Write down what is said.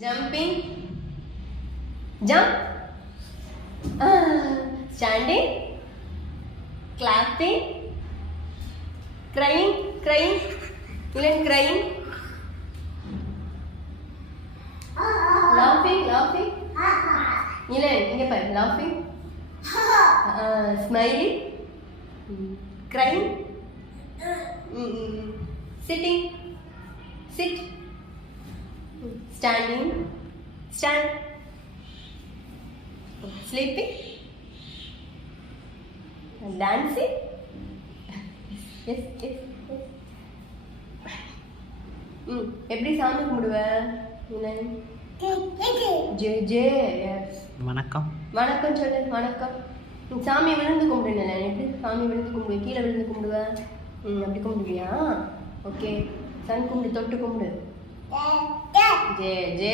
jumping, jump, standing, clapping, crying, crying, laughing, laughing, smiling, crying, sitting, sit, standing, stand, sleeping, dancing, yes. எப்படி சாமி கும்பிடுவ? J J, S. வணக்கம் சொல்லு. வணக்கம். சாமி விழுந்து கும்பிடுங்க. எப்படி சாமி விழுந்து கும்பிடுவேன்? கீழே விழுந்து கும்பிடுவேன். அப்படி கும்பிடுவியா? ஓகே. சன் கும்பிடு, தொட்டு கும்பிடு. J J.